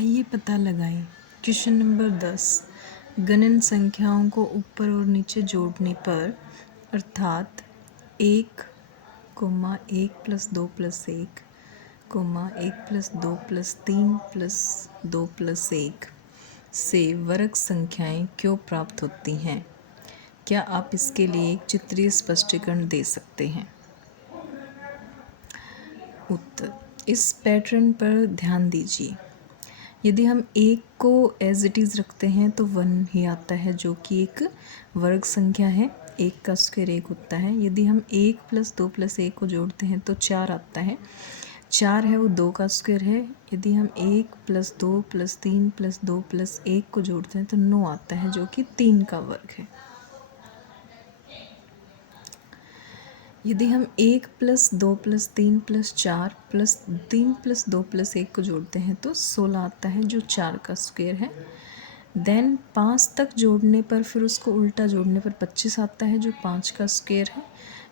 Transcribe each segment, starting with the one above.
आइए पता लगाएं। Question number 10। गणन संख्याओं को ऊपर और नीचे जोड़ने पर अर्थात 1, 1 + 2 + 1, 1 + 2 + 3 + 2 + 1 से वर्ग संख्याएं क्यों प्राप्त होती हैं? क्या आप इसके लिए एक चित्रीय स्पष्टीकरण दे सकते हैं? उत्तर। इस पैटर्न पर ध्यान दीजिए। यदि हम 1 को एज इट इज़ रखते हैं तो 1 ही आता है, जो कि एक वर्ग संख्या है। 1 का स्क्वायर 1 होता है। यदि हम 1 + 2 + 1 को जोड़ते हैं तो 4 आता है। 4 है वो 2 का स्क्वायर है। यदि हम 1 + 2 + 3 + 2 + 1 को जोड़ते हैं तो 9 आता है, जो कि 3 का वर्ग है। यदि हम 1 + 2 + 3 + 4 + 3 + 2 + 1 को जोड़ते हैं तो 16 आता है, जो 4 का स्क्वायर है। देन 5 तक जोड़ने पर फिर उसको उल्टा जोड़ने पर 25 आता है, जो 5 का स्क्वायर है।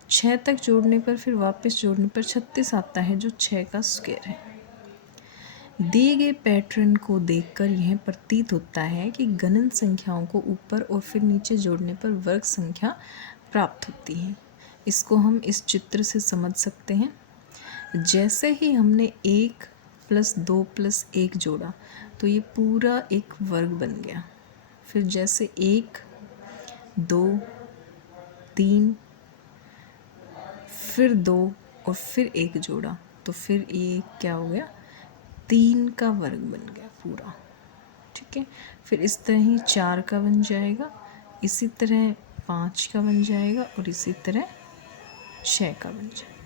6 तक जोड़ने पर फिर वापस जोड़ने पर 36 आता है, जो 6 का स्क्वायर है। दिए गए पैटर्न को देखकर यह प्रतीत होता है कि गणन संख्याओं को ऊपर और फिर नीचे जोड़ने पर वर्ग संख्या प्राप्त होती है। इसको हम इस चित्र से समझ सकते हैं। जैसे ही हमने 1 + 2 + 1 जोड़ा तो ये पूरा एक वर्ग बन गया। फिर जैसे 1, 2, 3, फिर 2 और फिर 1 जोड़ा तो फिर ये क्या हो गया, 3 का वर्ग बन गया पूरा। ठीक है। फिर इस तरह ही 4 का बन जाएगा, इसी तरह 5 का बन जाएगा और इसी तरह 6 का बन जाएगा।